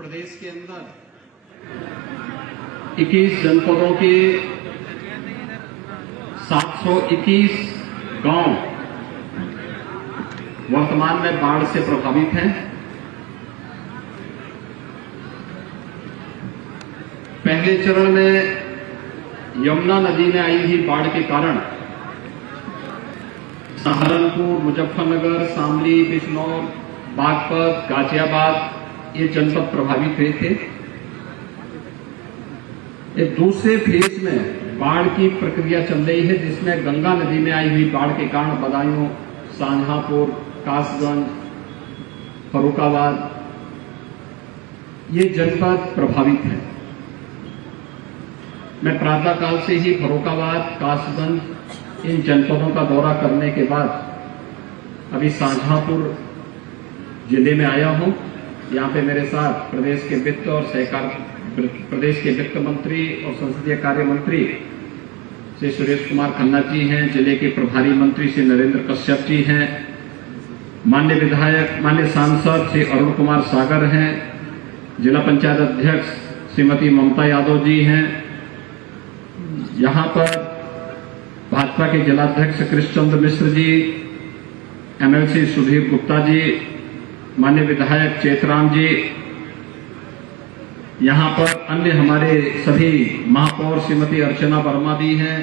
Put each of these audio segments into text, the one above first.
प्रदेश के अंदर 21 जनपदों के 721 गांव वर्तमान में बाढ़ से प्रभावित हैं। पहले चरण में यमुना नदी में आई हुई बाढ़ के कारण सहारनपुर, मुजफ्फरनगर, शामली, बिजनौर, बागपत, गाजियाबाद ये जनपद प्रभावित हुए थे। एक दूसरे फेज में बाढ़ की प्रक्रिया चल रही है, जिसमें गंगा नदी में आई हुई बाढ़ के कारण बदायूं, शाहजहांपुर, कासगंज, फर्रुखाबाद ये जनपद प्रभावित है। मैं प्रातःकाल से ही फर्रुखाबाद, कासगंज इन जनपदों का दौरा करने के बाद अभी शाहजहांपुर जिले में आया हूं। यहां पे मेरे साथ प्रदेश के वित्त और सहकार प्रदेश के वित्त मंत्री और संसदीय कार्य मंत्री श्री सुरेश कुमार खन्ना जी हैं, जिले के प्रभारी मंत्री श्री नरेंद्र कश्यप जी हैं, माननीय विधायक, माननीय सांसद श्री अरुण कुमार सागर हैं, जिला पंचायत अध्यक्ष श्रीमती ममता यादव जी हैं, यहां पर भाजपा के जिलाध्यक्ष कृष्णचंद्र मिश्र जी, एमएलसी सुधीर गुप्ता जी, माननीय विधायक चेतराम जी, यहां पर अन्य हमारे सभी महापौर श्रीमती अर्चना वर्मा भी हैं,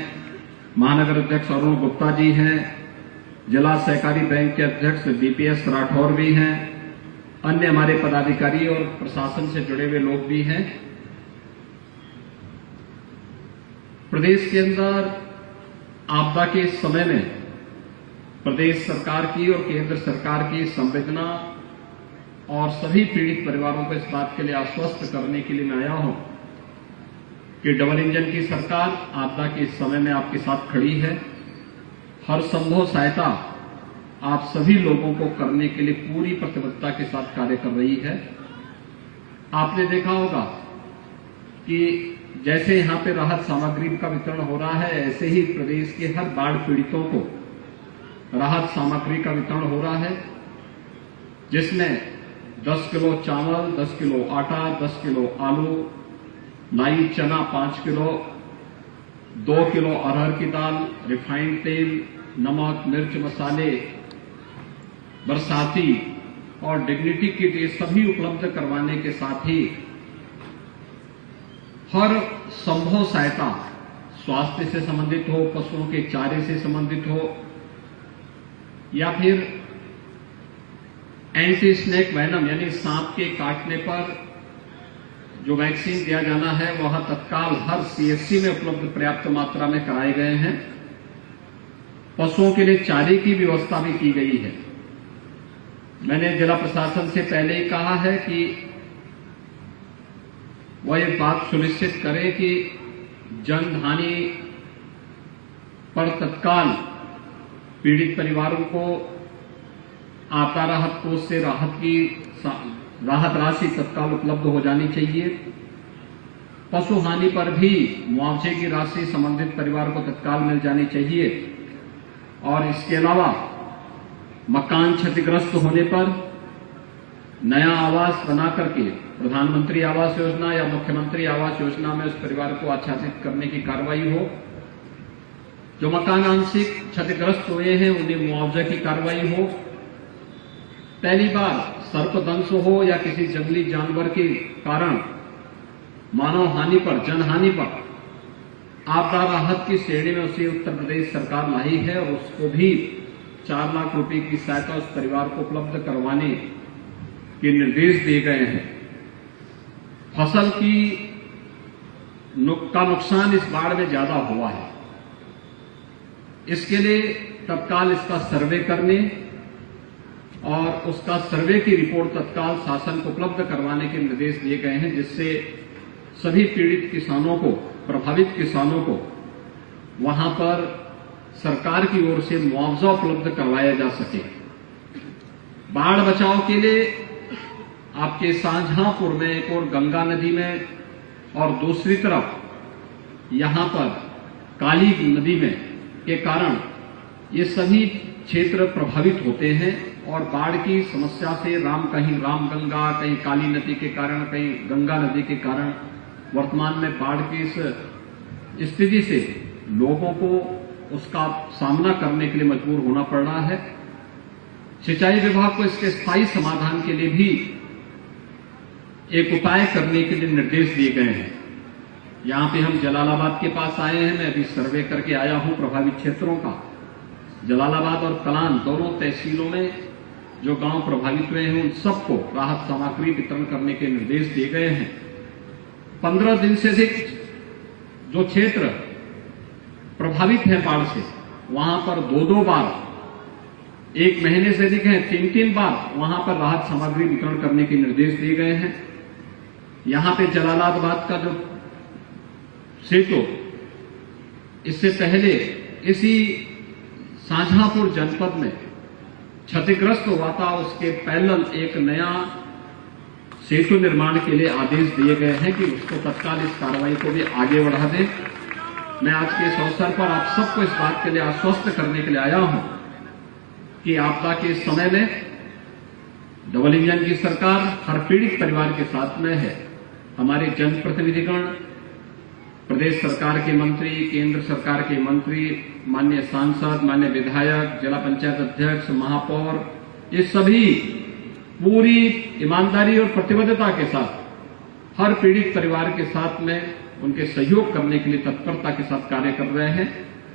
महानगर अध्यक्ष अरुण गुप्ता जी हैं, जिला सहकारी बैंक के अध्यक्ष बीपीएस राठौर भी हैं, अन्य हमारे पदाधिकारी और प्रशासन से जुड़े हुए लोग भी हैं। प्रदेश के अंदर आपदा के इस समय में प्रदेश सरकार की और केंद्र सरकार की संवेदना और सभी पीड़ित परिवारों को इस बात के लिए आश्वस्त करने के लिए मैं आया हूं कि डबल इंजन की सरकार आपदा के इस समय में आपके साथ खड़ी है। हर संभव सहायता आप सभी लोगों को करने के लिए पूरी प्रतिबद्धता के साथ कार्य कर रही है। आपने देखा होगा कि जैसे यहां पे राहत सामग्री का वितरण हो रहा है, ऐसे ही प्रदेश के हर बाढ़ पीड़ितों को राहत सामग्री का वितरण हो रहा है, जिसमें 10 किलो चावल, 10 किलो आटा, 10 किलो आलू, लाई चना 5 किलो, 2 किलो अरहर की दाल, रिफाइंड तेल, नमक, मिर्च, मसाले, बरसाती और डिग्निटी किट ये सभी उपलब्ध करवाने के साथ ही हर संभव सहायता स्वास्थ्य से संबंधित हो, पशुओं के चारे से संबंधित हो या फिर एंटी स्नेक वैनम यानी सांप के काटने पर जो वैक्सीन दिया जाना है वह तत्काल हर सीएससी में उपलब्ध पर्याप्त मात्रा में कराए गए हैं। पशुओं के लिए चारे की व्यवस्था भी की गई है। मैंने जिला प्रशासन से पहले ही कहा है कि वह एक बात सुनिश्चित करें कि जनहानि पर तत्काल पीड़ित परिवारों को आपदा राहत कोष से राहत राशि तत्काल उपलब्ध हो जानी चाहिए। पशु हानि पर भी मुआवजे की राशि संबंधित परिवार को तत्काल मिल जानी चाहिए। और इसके अलावा मकान क्षतिग्रस्त होने पर नया आवास बना करके प्रधानमंत्री आवास योजना या मुख्यमंत्री आवास योजना में उस परिवार को आच्छादित करने की कार्रवाई हो। जो मकान आंशिक क्षतिग्रस्त हुए हैं उन्हें मुआवजा की कार्रवाई हो। पहली बार सर्पदंश हो या किसी जंगली जानवर के कारण मानव हानि पर, जनहानि पर आपदा राहत की श्रेणी में उसे उत्तर प्रदेश सरकार लाई है और उसको भी 4 लाख रुपए की सहायता उस परिवार को उपलब्ध करवाने के निर्देश दिए गए हैं। फसल का नुकसान इस बाढ़ में ज्यादा हुआ है, इसके लिए तत्काल इसका सर्वे करने और उसका सर्वे की रिपोर्ट तत्काल शासन को उपलब्ध करवाने के निर्देश दिए गए हैं, जिससे सभी पीड़ित किसानों को, प्रभावित किसानों को वहां पर सरकार की ओर से मुआवजा उपलब्ध करवाया जा सके। बाढ़ बचाव के लिए आपके शाहजहांपुर में एक और गंगा नदी में और दूसरी तरफ यहां पर काली नदी में के कारण ये सभी क्षेत्र प्रभावित होते हैं और बाढ़ की समस्या से कहीं रामगंगा, कहीं काली नदी के कारण, कहीं गंगा नदी के कारण वर्तमान में बाढ़ की इस स्थिति से लोगों को उसका सामना करने के लिए मजबूर होना पड़ रहा है। सिंचाई विभाग को इसके स्थायी समाधान के लिए भी एक उपाय करने के लिए निर्देश दिए गए हैं। यहां पे हम जलालाबाद के पास आए हैं। मैं अभी सर्वे करके आया हूं प्रभावित क्षेत्रों का। जलालाबाद और कलान दोनों तहसीलों में जो गांव प्रभावित हुए हैं उन सबको राहत सामग्री वितरण करने के निर्देश दिए गए हैं। 15 दिन से अधिक जो क्षेत्र प्रभावित है बाढ़ से, वहां पर 2-2 बार, 1 महीने से अधिक है 3-3 बार वहां पर राहत सामग्री वितरण करने के निर्देश दिए गए हैं। यहां पे जलालाबाद का जो सेतु, इससे पहले इसी शाहजहांपुर जनपद में क्षतिग्रस्त हुआ था, उसके पैरेलल एक नया सेतु निर्माण के लिए आदेश दिए गए हैं कि उसको तत्काल इस कार्रवाई को भी आगे बढ़ा दें। मैं आज के इस अवसर पर आप सबको इस बात के लिए आश्वस्त करने के लिए आया हूं कि आपदा के इस समय में डबल इंजन की सरकार हर पीड़ित परिवार के साथ में है। हमारे जनप्रतिनिधिगण, प्रदेश सरकार के मंत्री, केंद्र सरकार के मंत्री, माननीय सांसद, माननीय विधायक, जिला पंचायत अध्यक्ष, महापौर, ये सभी पूरी ईमानदारी और प्रतिबद्धता के साथ हर पीड़ित परिवार के साथ में उनके सहयोग करने के लिए तत्परता के साथ कार्य कर रहे हैं।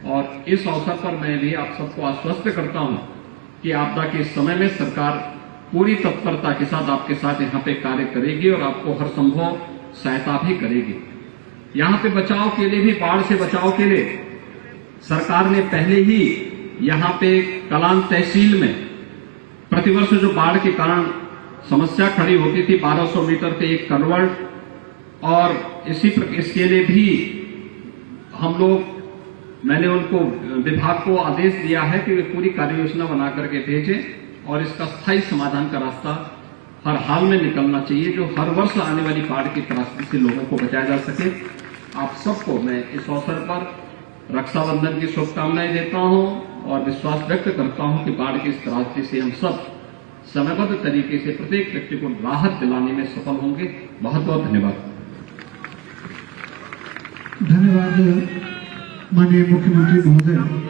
और इस अवसर पर मैं भी आप सबको आश्वस्त करता हूं कि आपदा के इस समय में सरकार पूरी तत्परता के साथ आपके साथ यहां पे कार्य करेगी और आपको हर संभव सहायता भी करेगी। यहां पे बचाव के लिए भी, बाढ़ से बचाव के लिए सरकार ने पहले ही यहां पे कलान तहसील में प्रतिवर्ष जो बाढ़ के कारण समस्या खड़ी होती थी, 1200 मीटर के एक कन्वर्ट, और इसके लिए भी हम लोग, मैंने उनको विभाग को आदेश दिया है कि वे पूरी कार्य योजना बना करके भेजें और इसका स्थायी समाधान का रास्ता हर हाल में निकलना चाहिए, जो हर वर्ष आने वाली बाढ़ की त्रासदी से लोगों को बचाया जा सके। आप सबको मैं इस अवसर पर रक्षाबंधन की शुभकामनाएं देता हूं और विश्वास व्यक्त करता हूं कि बाढ़ की इस त्रासदी से हम सब समयबद्ध तरीके से प्रत्येक व्यक्ति को राहत दिलाने में सफल होंगे। बहुत बहुत धन्यवाद। धन्यवाद माननीय मुख्यमंत्री महोदय।